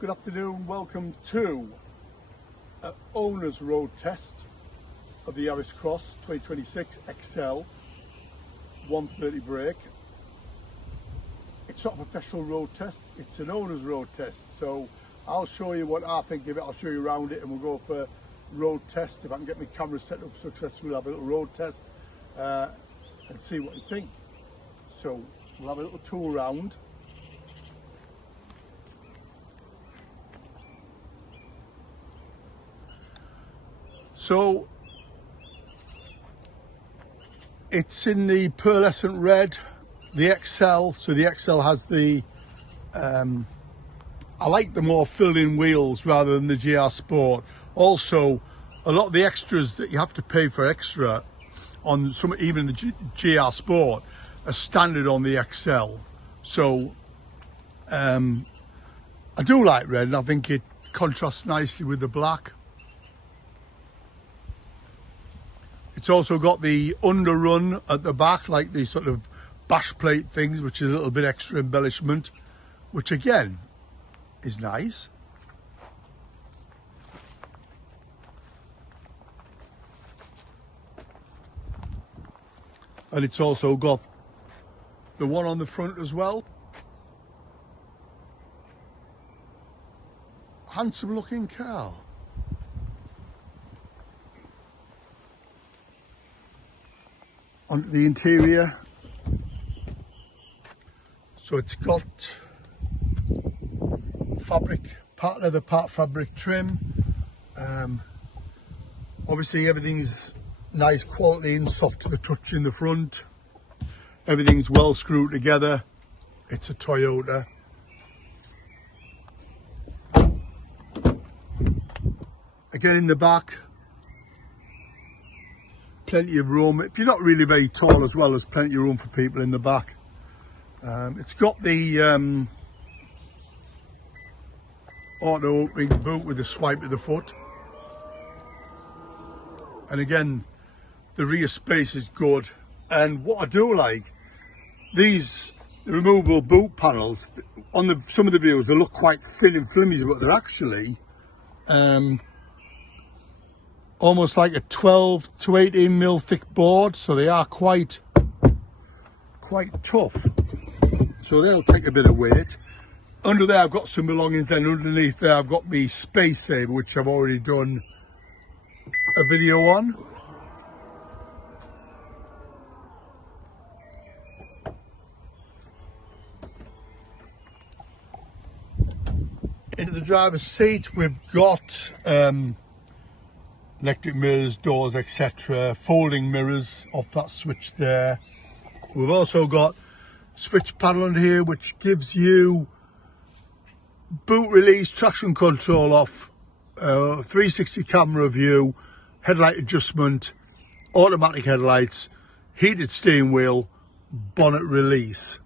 Good afternoon, welcome to an owner's road test of the Yaris Cross 2026 Excel 130 brake. It's not a professional road test, it's an owner's road test. So I'll show you what I think of it, I'll show you around it, and we'll go for road test. If I can get my camera set up successfully, we'll have a little road test and see what you think. So we'll have a little tour around. So it's in the pearlescent red, the XL. So the XL has the, I like the more filled in wheels rather than the GR Sport. Also, a lot of the extras that you have to pay for extra on some, even the GR Sport, are standard on the XL. So I do like red, and I think it contrasts nicely with the black. It's also got the underrun at the back, like the sort of bash plate things, which is a little bit extra embellishment, which again is nice. And it's also got the one on the front as well. Handsome looking car. Onto the interior, so it's got fabric, part leather, part fabric trim. Obviously everything's nice quality and soft to the touch in the front. Everything's well screwed together. It's a Toyota. Again, in the back, plenty of room. If you're not really very tall as well, there's plenty of room for people in the back. It's got the auto opening boot with a swipe of the foot. And again, the rear space is good. And what I do like, these removable boot panels, on some of the videos, they look quite thin and flimsy, but they're actually almost like a 12 to 18 mil thick board, so they are quite tough. So they'll take a bit of weight. Under there I've got some belongings, then underneath there I've got my space saver, which I've already done a video on. Into the driver's seat we've got electric mirrors, doors, etc. Folding mirrors off that switch there. We've also got switch panel under here, which gives you boot release, traction control off, 360 camera view, headlight adjustment, automatic headlights, heated steering wheel, bonnet release.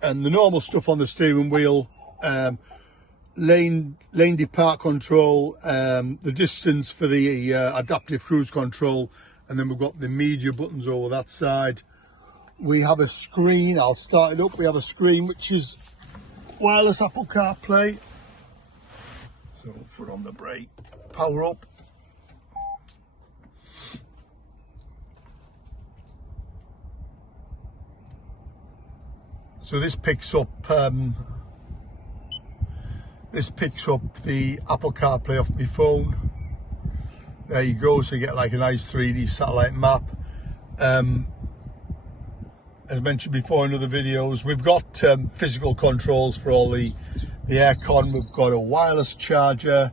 And the normal stuff on the steering wheel, lane depart control, the distance for the adaptive cruise control, and then we've got the media buttons over that side. We have a screen, I'll start it up, we have a screen which is wireless Apple CarPlay. So foot on the brake, power up. So this picks up the Apple CarPlay off my phone. There you go, so you get like a nice 3D satellite map. As mentioned before in other videos, we've got physical controls for all the aircon. We've got a wireless charger,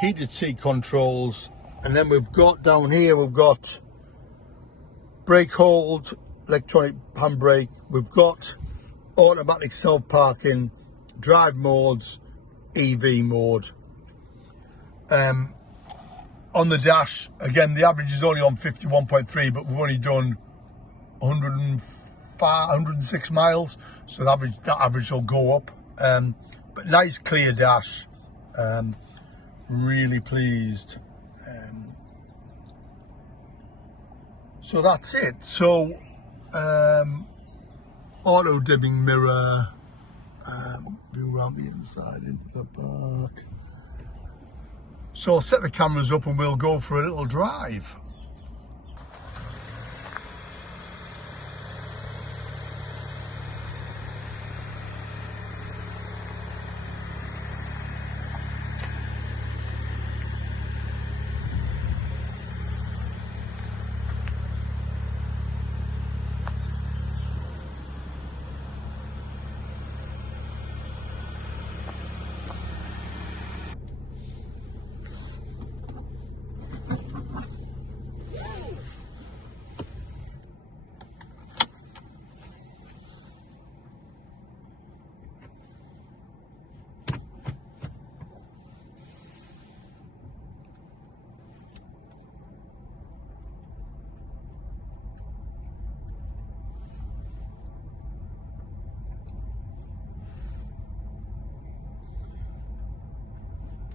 heated seat controls, and then we've got down here, we've got brake hold, electronic handbrake. We've got automatic self-parking, drive modes, EV mode. On the dash, again, the average is only on 51.3, but we've only done 106 miles, so that average will go up. But nice clear dash, really pleased. So that's it. So auto dimming mirror, View around the inside into the park. So I'll set the cameras up and we'll go for a little drive.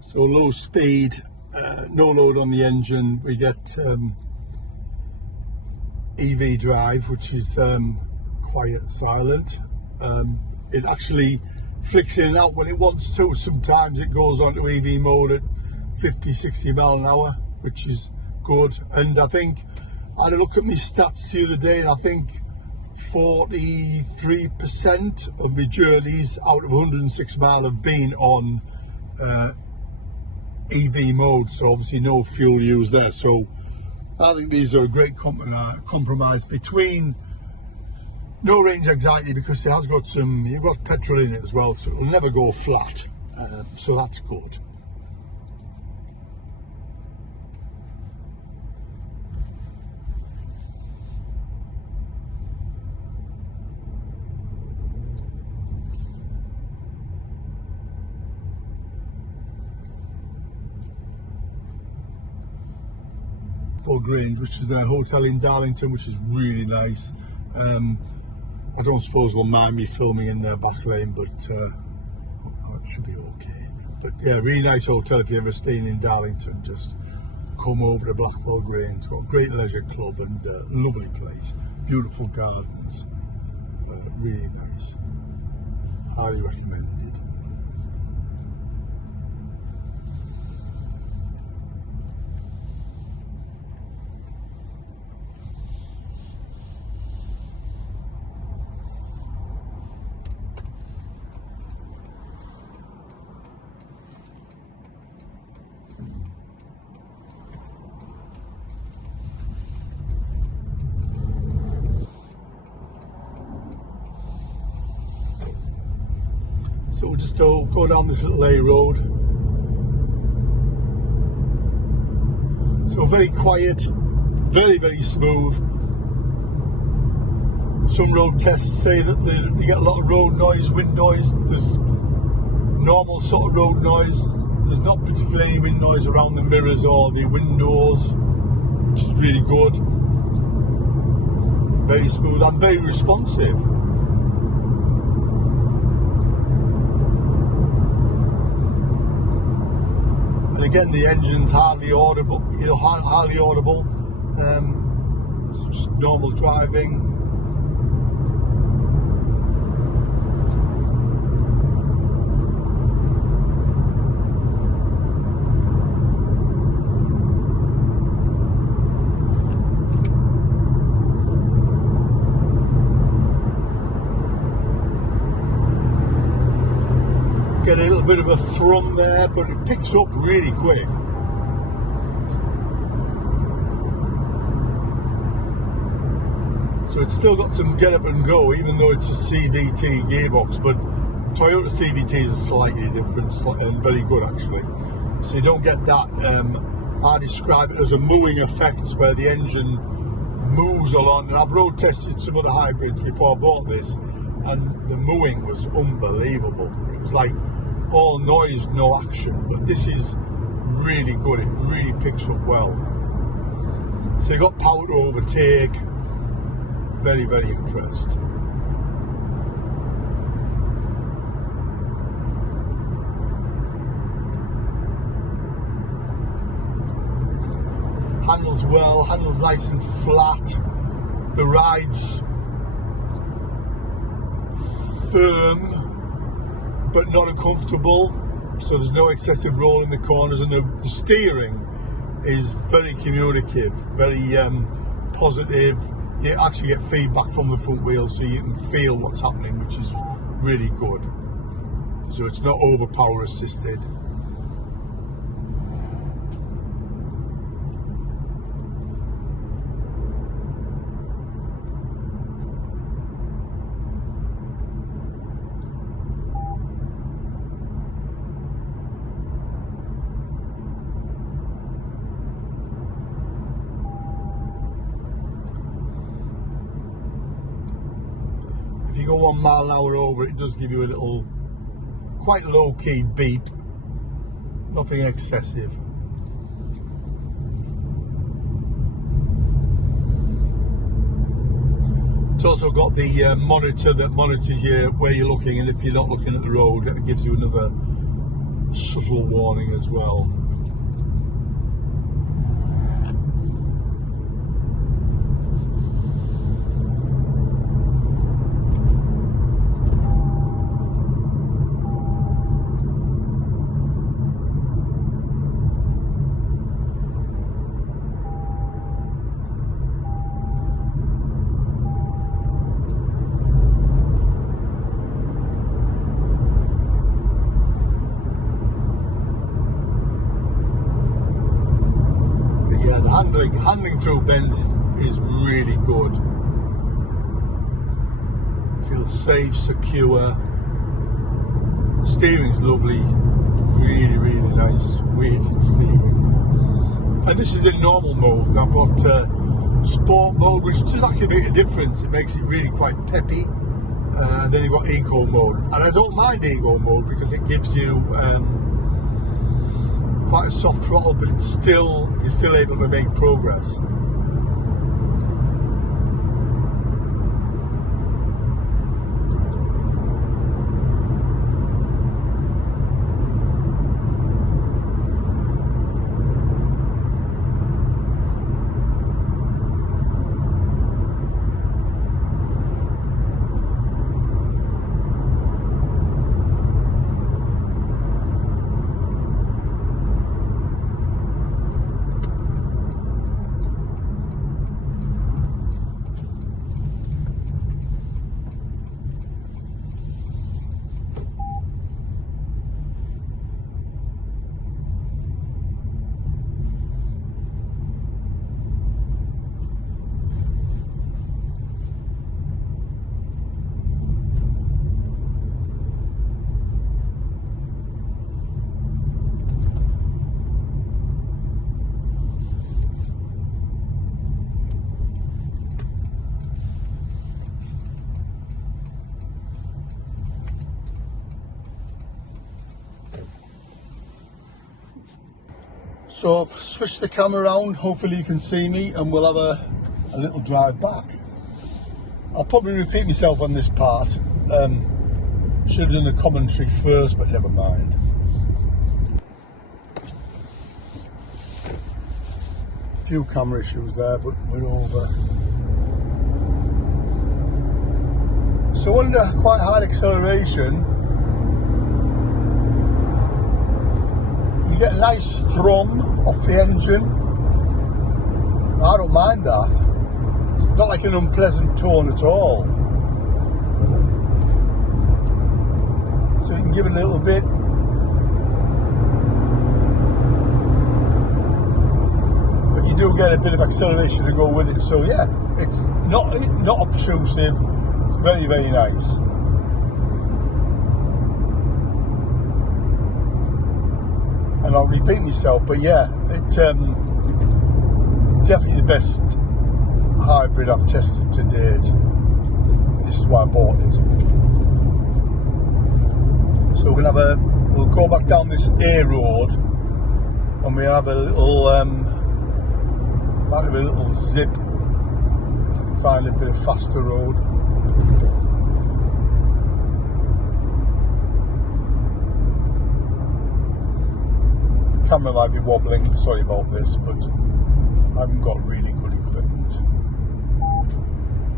So low speed, no load on the engine. We get EV drive, which is quiet, silent. It actually flicks in and out when it wants to. Sometimes it goes on to EV mode at 50, 60 mile an hour, which is good. And I think I had a look at my stats the other day, and I think 43% of my journeys out of 106 mile have been on EV mode, so obviously no fuel use there. So I think these are a great compromise between no range anxiety, because it has got some, you've got petrol in it as well, so it'll never go flat, so that's good. Grange, which is a hotel in Darlington, which is really nice. I don't suppose we'll mind me filming in their back lane, but it should be okay. But yeah, really nice hotel. If you're ever staying in Darlington, just come over to Blackwell Grange. It's got a great leisure club and lovely place, beautiful gardens, really nice, highly recommended. So we'll just go down this little A road. So very quiet, very, very smooth. Some road tests say that you get a lot of road noise, wind noise. There's normal sort of road noise. There's not particularly any wind noise around the mirrors or the windows, which is really good. Very smooth and very responsive. And again, the engine's hardly audible. So just normal driving. Get a little bit of a thrum there, but it picks up really quick. So it's still got some get up and go, even though it's a CVT gearbox, but Toyota CVTs are slightly different and very good actually. So you don't get that, I describe it as a mooing effect, where the engine moves along. And I've road tested some of the hybrids before I bought this, and the mooing was unbelievable. It was like all noise, no action, but this is really good. It really picks up well. So you got power to overtake. Very, very impressed. Handles well, handles nice and flat. The ride's firm, but not uncomfortable. So there's no excessive roll in the corners, and the steering is very communicative, very positive. You actually get feedback from the front wheel, so you can feel what's happening, which is really good. So it's not overpower assisted. If you go 1 mile an hour over, it does give you a little, quite low-key beep, nothing excessive. It's also got the monitor that monitors you where you're looking, and if you're not looking at the road, it gives you another subtle warning as well. Yeah, the handling through bends is really good. Feels safe, secure. Steering's lovely, really nice weighted steering. And this is in normal mode. I've got sport mode, which does actually make a difference. It makes it really quite peppy. And then you've got eco mode, and I don't mind eco mode because it gives you quite a soft throttle, but you're still able to make progress. So I've switched the camera around, hopefully you can see me, and we'll have a little drive back. I'll probably repeat myself on this part. Should have done the commentary first, but never mind. A few camera issues there, but we're over. So under quite high acceleration, you get a nice thrum off the engine. I don't mind that. It's not like an unpleasant tone at all. So you can give it a little bit. But you do get a bit of acceleration to go with it. So yeah, it's not obtrusive. It's very, very nice. And I'll repeat myself, but yeah, it's definitely the best hybrid I've tested to date. This is why I bought it. So we'll go back down this A road, and we'll have a little, might have a little zip if we can find a bit of faster road. Camera might be wobbling, sorry about this, but I haven't got really good equipment.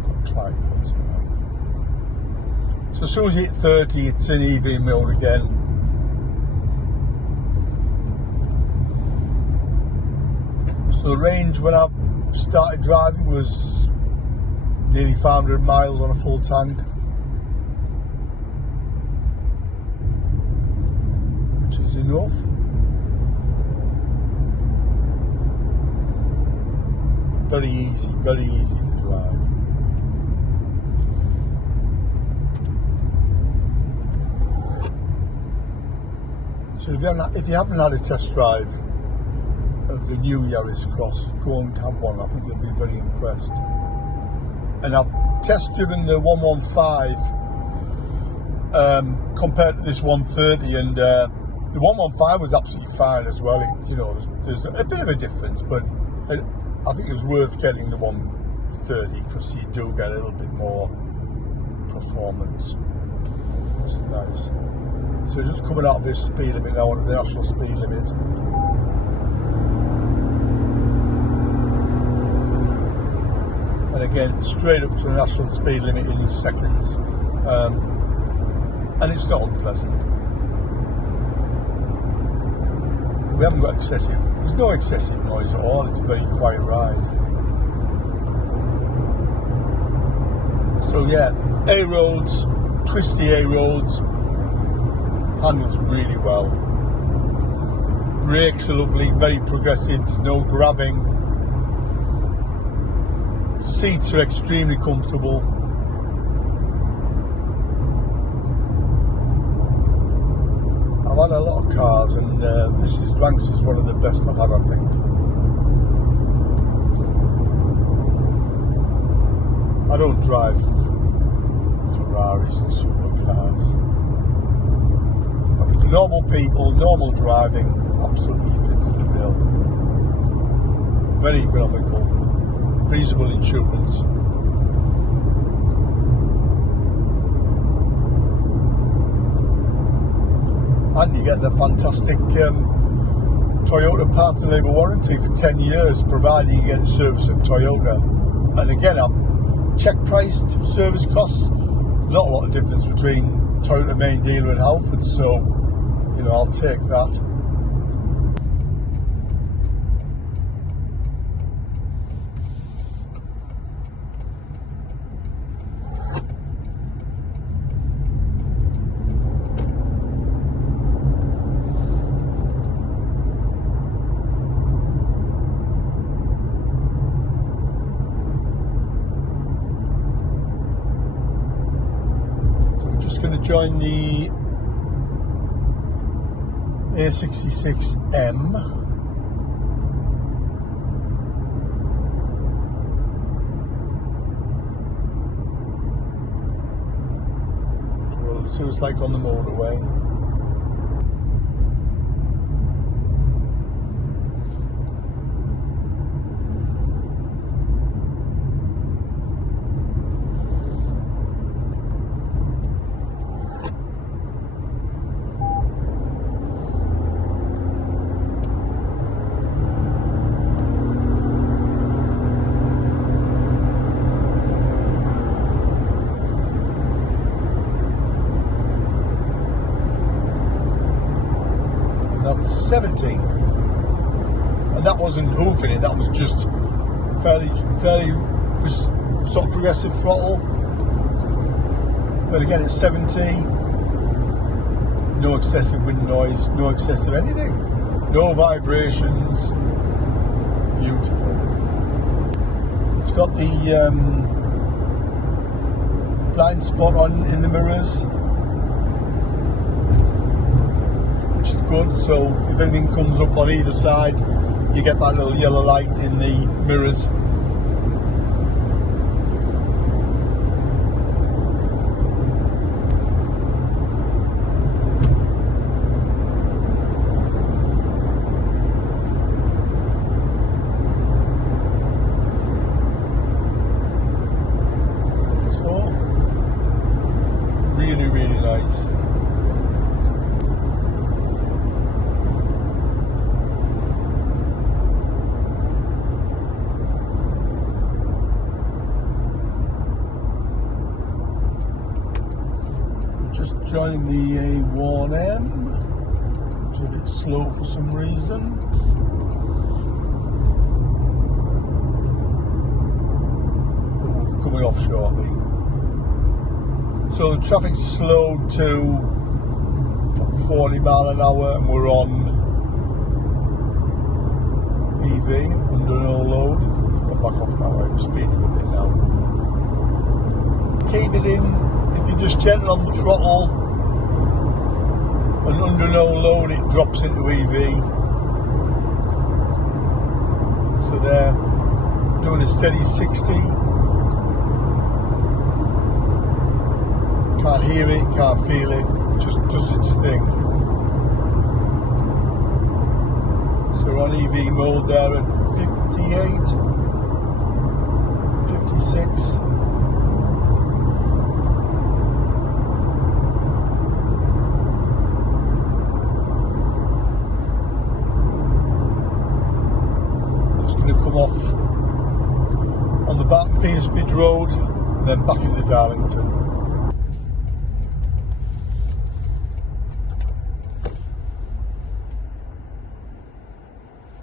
Got tripods around. So as soon as you hit 30, it's in EV mode again. So the range when I started driving was nearly 500 miles on a full tank, which is enough. Very easy to drive. So if you haven't had a test drive of the new Yaris Cross, go and have one. I think you'll be very impressed. And I've test driven the 115 compared to this 130, and the 115 was absolutely fine as well. There's a bit of a difference, but I think it was worth getting the 130 because you do get a little bit more performance, which is nice. So just coming out of this speed limit now, onto the national speed limit. And again, straight up to the national speed limit in seconds. And it's not unpleasant. We haven't got there's no excessive noise at all. It's a very quiet ride. So yeah, A roads, twisty A roads, handles really well. Brakes are lovely, very progressive, there's no grabbing. Seats are extremely comfortable. I've had a lot of cars, and this ranks as one of the best I've had, I think. I don't drive Ferraris and supercars. But for normal people, normal driving absolutely fits the bill. Very economical, reasonable insurance. And you get the fantastic Toyota parts and labour warranty for 10 years, providing you get a service at Toyota. And again, I've check priced service costs. Not a lot of difference between Toyota main dealer and Halford, so I'll take that. Just going to join the A66M. So it's like on the motorway. That's 70, and that wasn't hoofing it, that was just fairly sort of progressive throttle. But again, it's 70, no excessive wind noise, no excessive anything, no vibrations, beautiful. It's got the blind spot on in the mirrors, which is good, so if anything comes up on either side, you get that little yellow light in the mirrors. So, really, really nice. Just joining the A1M, which is a bit slow for some reason. But we'll be coming off shortly. So the traffic's slowed to 40 mile an hour and we're on EV under no load. Got back off now, I'm speeding a bit now. Keep it in, if you're just gentle on the throttle and under no load it drops into EV. So there, doing a steady 60. Can't hear it, can't feel it, it just does its thing. So we're on EV mode there at 58, 56. Just going to come off on the Barton Petersbridge Road and then back into Darlington.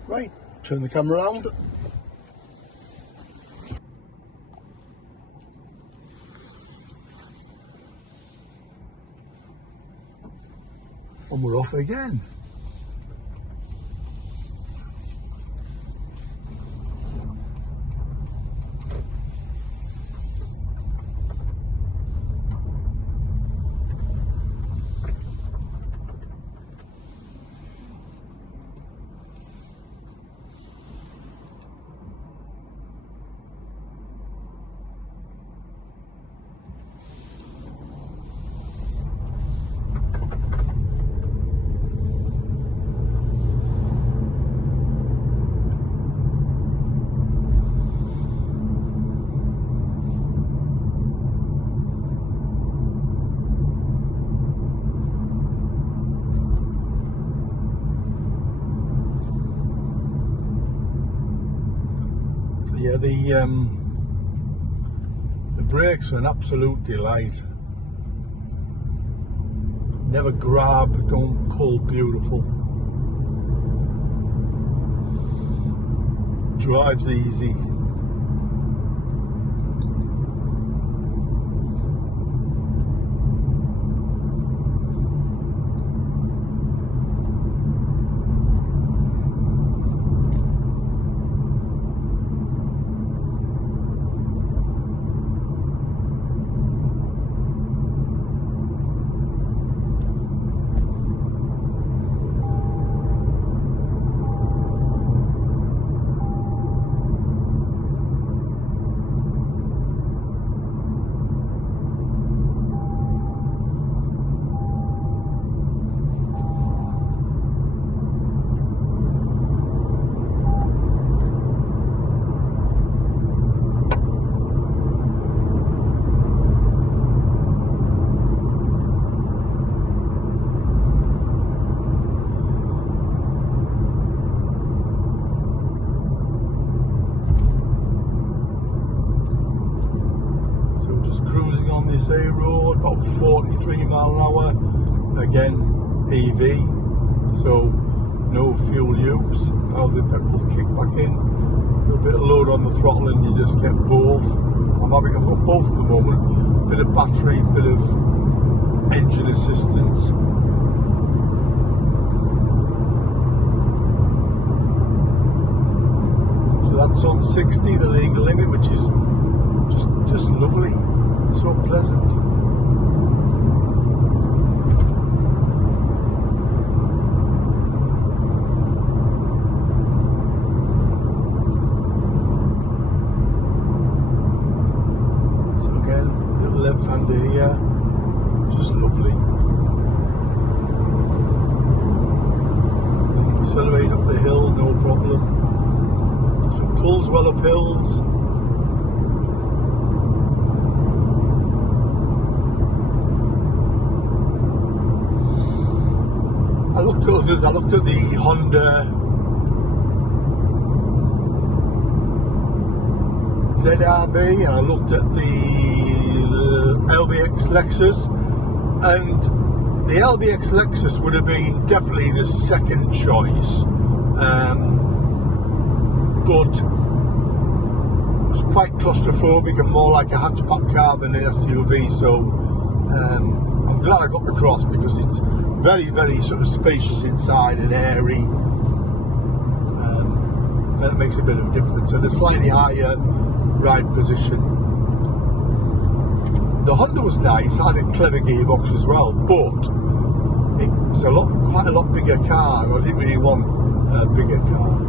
Right, turn the camera around. And we're off again. Yeah, the brakes are an absolute delight. Never grab, don't pull, beautiful. Drives easy. Cruising on this A road, about 43 mile an hour, again EV, so no fuel use. Now the petrol's kicked back in, a little bit of load on the throttle and you just get both. I've got both at the moment, bit of battery, bit of engine assistance. So that's on 60, the legal limit, which is just lovely. So pleasant. So again, little left-hander here, just lovely. Accelerate up the hill, no problem. So it pulls well up hills. I looked at the Honda ZRV and I looked at the LBX Lexus, and the LBX Lexus would have been definitely the second choice, but it was quite claustrophobic and more like a hatchback car than an SUV, so I'm glad I got the Cross because it's very, very sort of spacious inside and airy. That makes a bit of a difference, and a slightly higher ride position. The Honda was nice, had a clever gearbox as well, but it's quite a lot bigger car. I didn't really want a bigger car.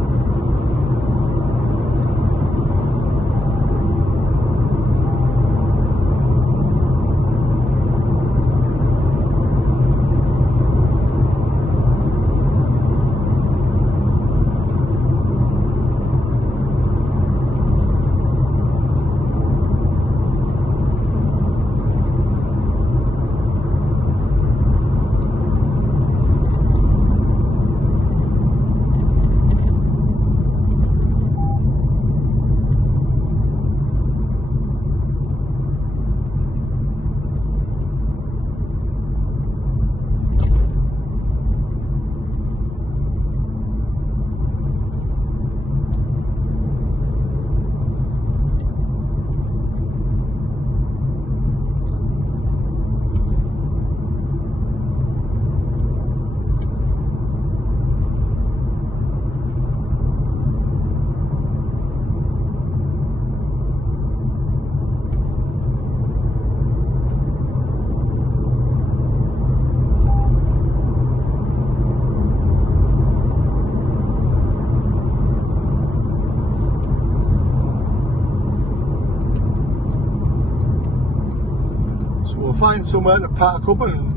We'll find somewhere to park up and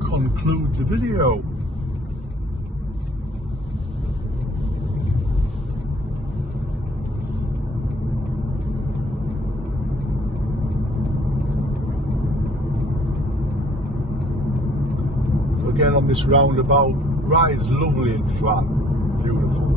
conclude the video. So again, on this roundabout, ride's lovely and flat, beautiful.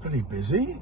Pretty busy.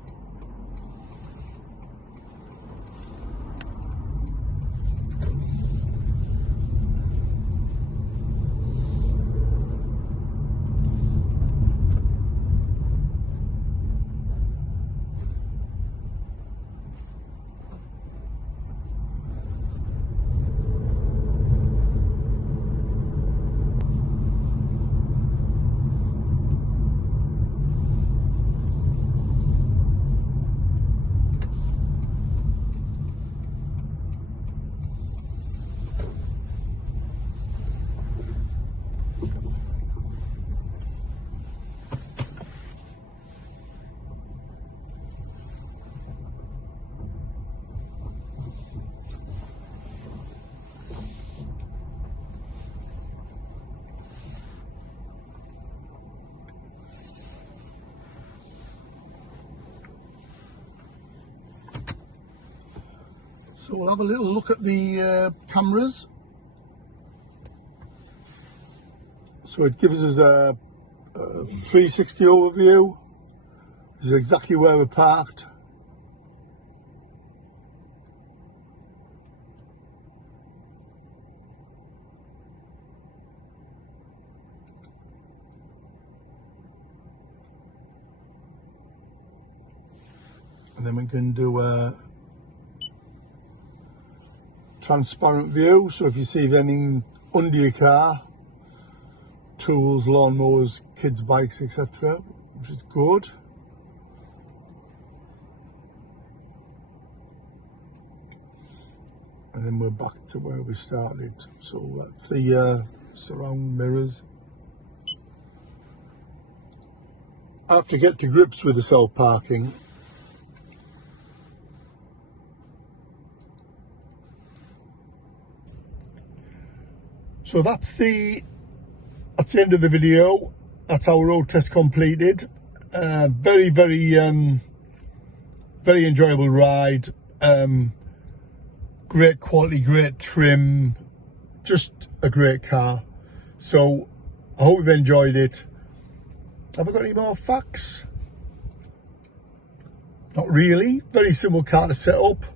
So we'll have a little look at the cameras. So it gives us a 360 overview. This is exactly where we're parked. And then we can do a transparent view, so if you see anything under your car, tools, lawnmowers, kids' bikes, etc., which is good. And then we're back to where we started. So that's the surround mirrors. I have to get to grips with the self-parking. So that's the end of the video. That's our road test completed. Very enjoyable ride. Great quality, great trim, just a great car. So I hope you've enjoyed it. Have I got any more facts? Not really. Very simple car to set up.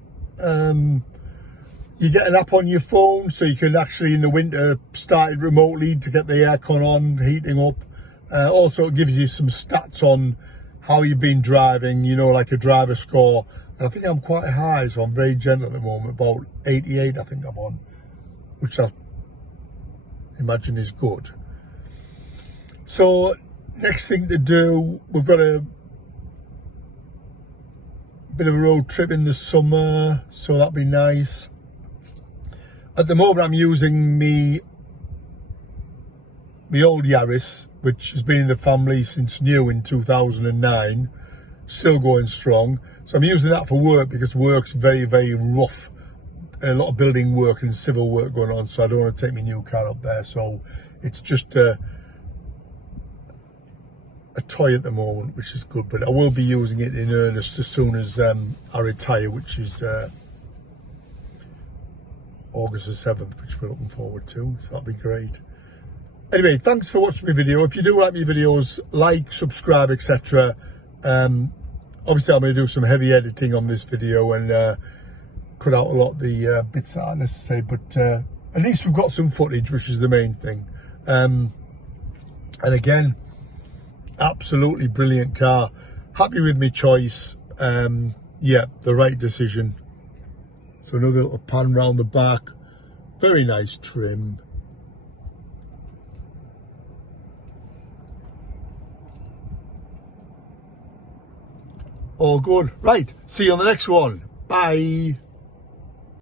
You get an app on your phone, so you can actually in the winter start it remotely to get the aircon on, heating up. Also, it gives you some stats on how you've been driving, you know, like a driver score. And I think I'm quite high, so I'm very gentle at the moment, about 88 I think I'm on, which I imagine is good. So next thing to do, we've got a bit of a road trip in the summer, so that'd be nice. At the moment I'm using my old Yaris, which has been in the family since new in 2009, still going strong. So I'm using that for work because work's very rough. A lot of building work and civil work going on, so I don't want to take my new car up there. So it's just a toy at the moment, which is good, but I will be using it in earnest as soon as I retire, which is August the 7th, which we're looking forward to, so that'll be great. Anyway, thanks for watching my video. If you do like my videos, like, subscribe, etc. Obviously I'm going to do some heavy editing on this video and cut out a lot of the bits that aren't necessary, but at least we've got some footage, which is the main thing. And again, absolutely brilliant car. Happy with my choice. Yeah, the right decision. So another little pan round the back. Very nice trim. All good. Right, see you on the next one. Bye.